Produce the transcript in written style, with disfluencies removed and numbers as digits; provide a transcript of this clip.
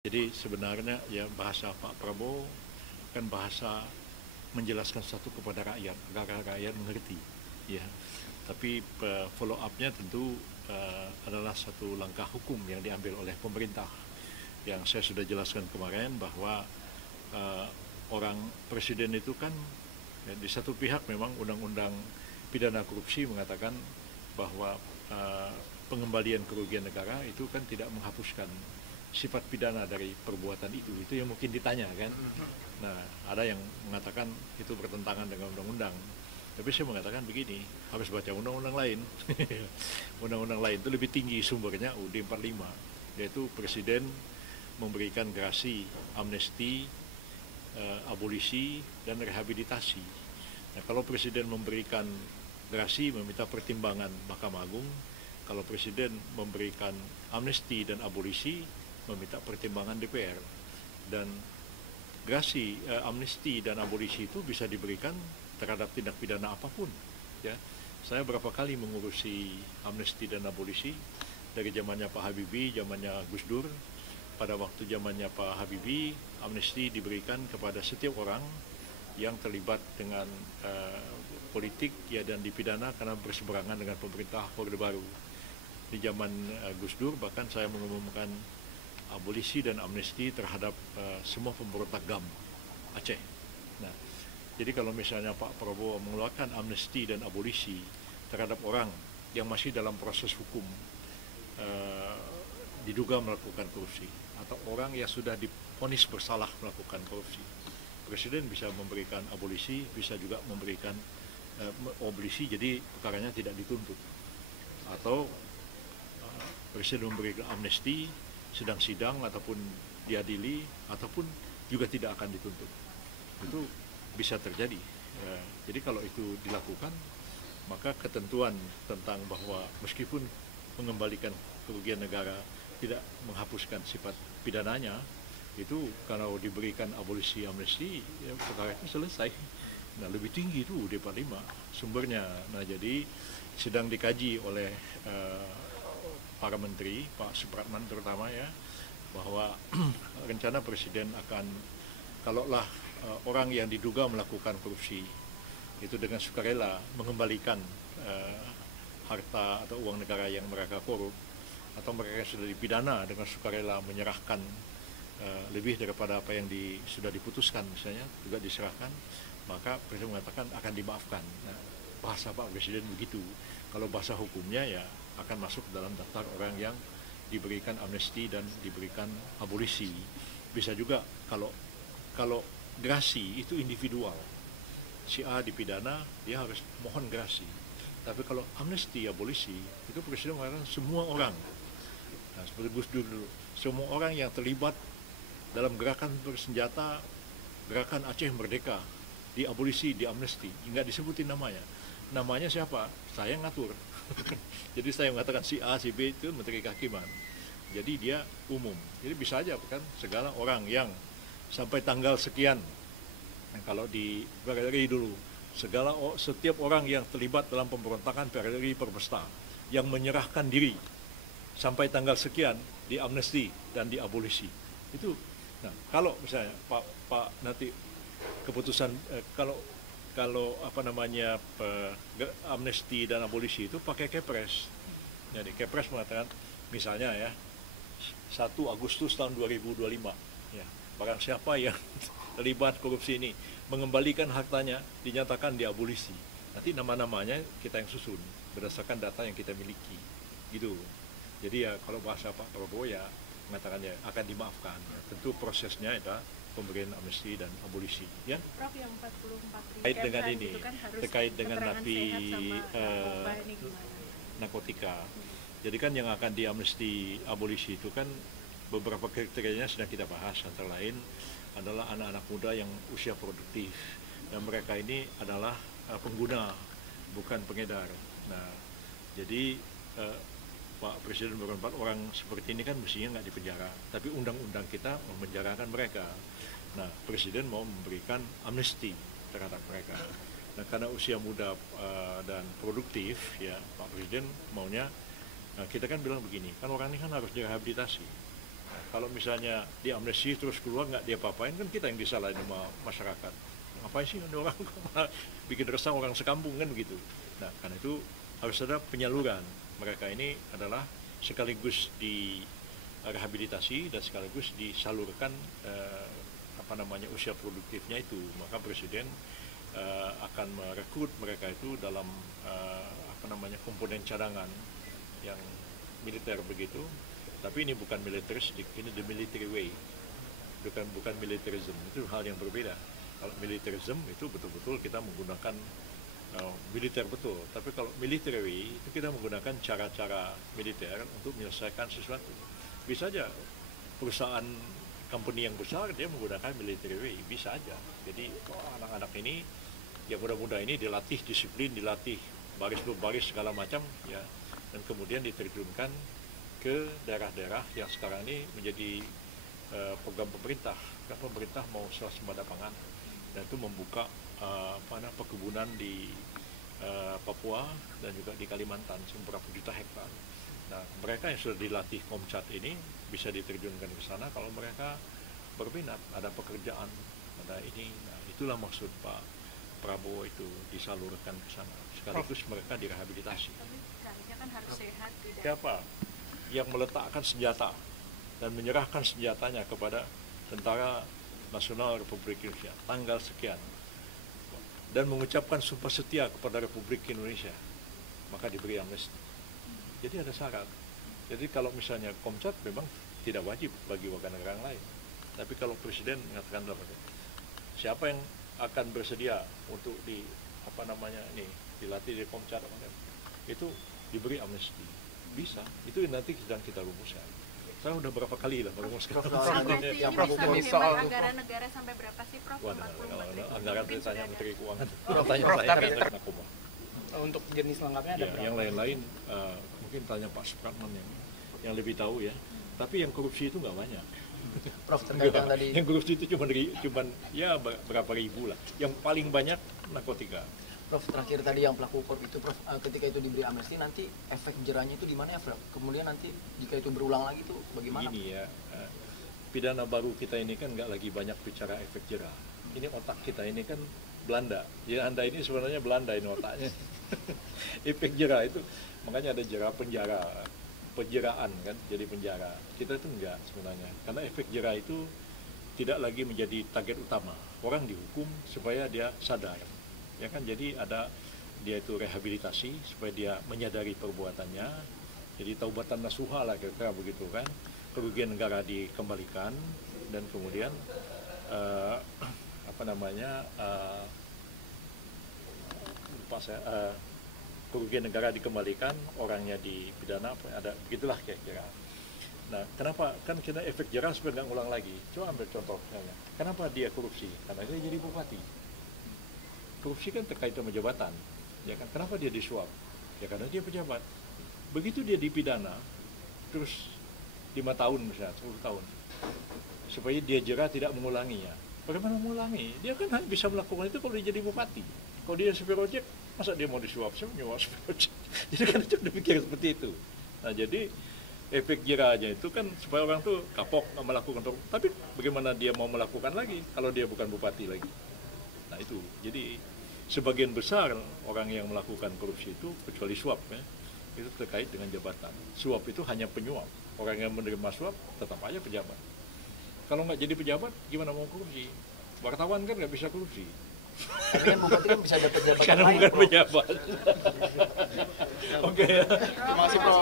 Jadi sebenarnya ya bahasa Pak Prabowo kan bahasa menjelaskan satu kepada rakyat agar rakyat mengerti, ya. Tapi follow up-nya tentu adalah satu langkah hukum yang diambil oleh pemerintah. Yang saya sudah jelaskan kemarin bahwa orang presiden itu kan ya, di satu pihak memang undang-undang pidana korupsi mengatakan bahwa pengembalian kerugian negara itu kan tidak menghapuskan sifat pidana dari perbuatan itu yang mungkin ditanya kan. Nah, ada yang mengatakan itu bertentangan dengan undang-undang. Tapi saya mengatakan begini, harus baca undang-undang lain. Undang-undang lain itu lebih tinggi sumbernya UUD 45, yaitu presiden memberikan gerasi, amnesti, abolisi, dan rehabilitasi. Nah, kalau presiden memberikan gerasi meminta pertimbangan Mahkamah Agung, kalau presiden memberikan amnesti dan abolisi meminta pertimbangan DPR. Dan gerasi, amnesti dan abolisi itu bisa diberikan terhadap tindak pidana apapun, ya. Saya berapa kali mengurusi amnesti dan abolisi dari zamannya Pak Habibie, zamannya Gus Dur. Pada waktu zamannya Pak Habibie, amnesti diberikan kepada setiap orang yang terlibat dengan politik ya dan dipidana karena berseberangan dengan pemerintah Orde Baru. Di zaman Gus Dur bahkan saya mengumumkan abolisi dan amnesti terhadap semua pemberontak GAM Aceh. Nah, jadi kalau misalnya Pak Prabowo mengeluarkan amnesti dan abolisi terhadap orang yang masih dalam proses hukum diduga melakukan korupsi atau orang yang sudah divonis bersalah melakukan korupsi, presiden bisa memberikan abolisi, bisa juga memberikan abolisi, jadi perkaranya tidak dituntut, atau presiden memberikan amnesti sedang sidang ataupun diadili ataupun juga tidak akan dituntut. Itu bisa terjadi. Jadi kalau itu dilakukan, maka ketentuan tentang bahwa meskipun mengembalikan kerugian negara tidak menghapuskan sifat pidananya, itu kalau diberikan abolisi amnesti ya perkara itu selesai. Nah, lebih tinggi itu UUD 45 sumbernya. Nah, jadi sedang dikaji oleh para menteri, Pak Supratman terutama ya, bahwa rencana presiden akan kalaulah orang yang diduga melakukan korupsi itu dengan sukarela mengembalikan harta atau uang negara yang mereka korup, atau mereka yang sudah dipidana dengan sukarela menyerahkan lebih daripada apa yang sudah diputuskan misalnya juga diserahkan, maka presiden mengatakan akan dimaafkan. Nah, bahasa Pak Presiden begitu. Kalau bahasa hukumnya ya akan masuk dalam daftar orang yang diberikan amnesti dan diberikan abolisi. Bisa juga kalau gerasi itu individual, si A dipidana dia harus mohon gerasi. Tapi kalau amnesti abolisi itu presiden mengatakan semua orang. Nah, seperti Gus Dur dulu, semua orang yang terlibat dalam gerakan bersenjata, gerakan Aceh Merdeka, diabolisi, diamnesti, nggak disebutin namanya. Namanya siapa? Saya ngatur. Jadi saya mengatakan si A, si B itu Menteri Kehakiman. Jadi dia umum. Jadi bisa aja kan segala orang yang sampai tanggal sekian. Nah, kalau di PRRI dulu, setiap orang yang terlibat dalam pemberontakan PRRI Perbesta yang menyerahkan diri sampai tanggal sekian diamnesti dan diabolisi. Itu. Nah, kalau misalnya Pak nanti keputusan kalau apa namanya amnesti dan abolisi itu pakai Kepres. Jadi Kepres mengatakan misalnya ya 1 Agustus tahun 2025 ya, barang siapa yang terlibat korupsi ini mengembalikan hartanya dinyatakan diabolisi. Nanti nama-namanya kita yang susun berdasarkan data yang kita miliki. Gitu. Jadi ya kalau bahasa Pak Prabowo ya mengatakan ya akan dimaafkan. Ya, tentu prosesnya adalah pemberian amnesti dan abolisi, ya. Prof, yang 44 terkait dengan ini, kan terkait dengan napi ini narkotika. Jadi kan yang akan diamnesti abolisi itu kan beberapa kriterianya sedang kita bahas, antara lain adalah anak-anak muda yang usia produktif dan mereka ini adalah pengguna bukan pengedar. Nah, jadi Pak Presiden berempat orang seperti ini kan mestinya nggak dipenjara, tapi undang-undang kita memenjarakan mereka. Nah, Presiden mau memberikan amnesti terhadap mereka. Nah, karena usia muda dan produktif, ya Pak Presiden maunya, kita kan bilang begini, kan orang ini kan harus direhabilitasi. Kalau misalnya di amnesti terus keluar nggak dia apa-apain, kan kita yang disalahin sama masyarakat. Ngapain sih ini orang bikin resah orang sekampung kan begitu. Nah, karena itu harus ada penyaluran. Mereka ini adalah sekaligus di rehabilitasi dan sekaligus disalurkan usia produktifnya itu. Maka Presiden akan merekrut mereka itu dalam komponen cadangan yang militer begitu. Tapi ini bukan militaristik, ini the military way, bukan militarism, itu hal yang berbeda. Kalau militarism itu betul-betul kita menggunakan militer betul, tapi kalau military way itu kita menggunakan cara-cara militer untuk menyelesaikan sesuatu. Bisa aja perusahaan company yang besar dia menggunakan military way, bisa aja. Jadi anak-anak ini yang muda-muda ini dilatih disiplin, dilatih baris berbaris segala macam ya, dan kemudian diterjunkan ke daerah-daerah yang sekarang ini menjadi program pemerintah. Kan pemerintah mau swasembada pangan dan itu membuka perkebunan di Papua dan juga di Kalimantan beberapa juta hektar. Nah, mereka yang sudah dilatih Komcat ini bisa diterjunkan ke sana kalau mereka berminat, ada pekerjaan, ada ini. Nah, itulah maksud Pak Prabowo itu disalurkan ke sana. Sekaligus mereka direhabilitasi. Tapi caranya kan harus sehat, tidak. Siapa yang meletakkan senjata dan menyerahkan senjatanya kepada Tentara Nasional Republik Indonesia tanggal sekian dan mengucapkan sumpah setia kepada Republik Indonesia, maka diberi amnesti. Jadi ada syarat. Jadi kalau misalnya Komcat memang tidak wajib bagi warga negara yang lain. Tapi kalau Presiden mengatakan siapa yang akan bersedia untuk dilatih di Komcat, itu diberi amnesti. Bisa, itu nanti sedang kita rumuskan. Saya udah berapa kali lah merumuskan. Amnesti ini bisa menghemat anggaran negara sampai berapa sih, Prof? Wah, 44 triliun. anggaran ditanya Menteri Keuangan. Tanya Prof, saya tapi narkoba. untuk jenis lengkapnya ada Ya, berapa? yang lain-lain mungkin tanya Pak Supratman yang lebih tahu ya. Tapi yang korupsi itu nggak banyak. Prof, terkait yang tadi Yang korupsi itu cuman ya berapa ribu lah. Yang paling banyak narkotika. Prof, terakhir tadi yang pelaku korupsi itu, Prof, ketika itu diberi amnesti nanti efek jerahnya itu di mana ya, Prof? Kemudian nanti jika itu berulang lagi itu bagaimana? Begini ya, pidana baru kita ini kan nggak lagi banyak bicara efek jerah. Ini otak kita ini kan Belanda. Ya Anda ini sebenarnya Belanda ini otaknya. Efek jerah itu makanya ada jerah penjaraan kan, jadi penjara. Kita itu enggak sebenarnya. Karena efek jerah itu tidak lagi menjadi target utama. Orang dihukum supaya dia sadar. Ya kan, jadi ada dia itu rehabilitasi supaya dia menyadari perbuatannya. Jadi taubatan nasuha lah kira-kira begitu kan. Kerugian negara dikembalikan dan kemudian kerugian negara dikembalikan, orangnya dipidana, ada begitulah kira-kira. Nah, kenapa? Kan kita efek jerah supaya nggak ngulang lagi. Coba ambil contoh misalnya. Kenapa dia korupsi? Karena dia jadi bupati. Korupsi kan terkait sama jabatan, ya kan? Kenapa dia disuap? Ya karena dia pejabat. Begitu dia dipidana, terus 5 tahun misalnya, 10 tahun, supaya dia jerah tidak mengulanginya. Bagaimana mengulangi? Dia kan hanya bisa melakukan itu kalau dia jadi bupati. Kalau dia supir ojek, masa dia mau disuap? Saya mau nyuap supir ojek. Jadi kan itu dipikir seperti itu. Nah, jadi efek jerahnya itu kan supaya orang tuh kapok nggak melakukan. Tapi bagaimana dia mau melakukan lagi kalau dia bukan bupati lagi? Nah itu, jadi sebagian besar orang yang melakukan korupsi itu, kecuali suap ya, itu terkait dengan jabatan. Suap itu hanya penyuap, orang yang menerima suap tetap aja pejabat. Kalau nggak jadi pejabat, gimana mau korupsi? Wartawan kan nggak bisa korupsi. Tapi kan bupati kan bisa dapat jabatan Karena lain, bukan Prof. pejabat. Oke ya. Terima kasih, Prof.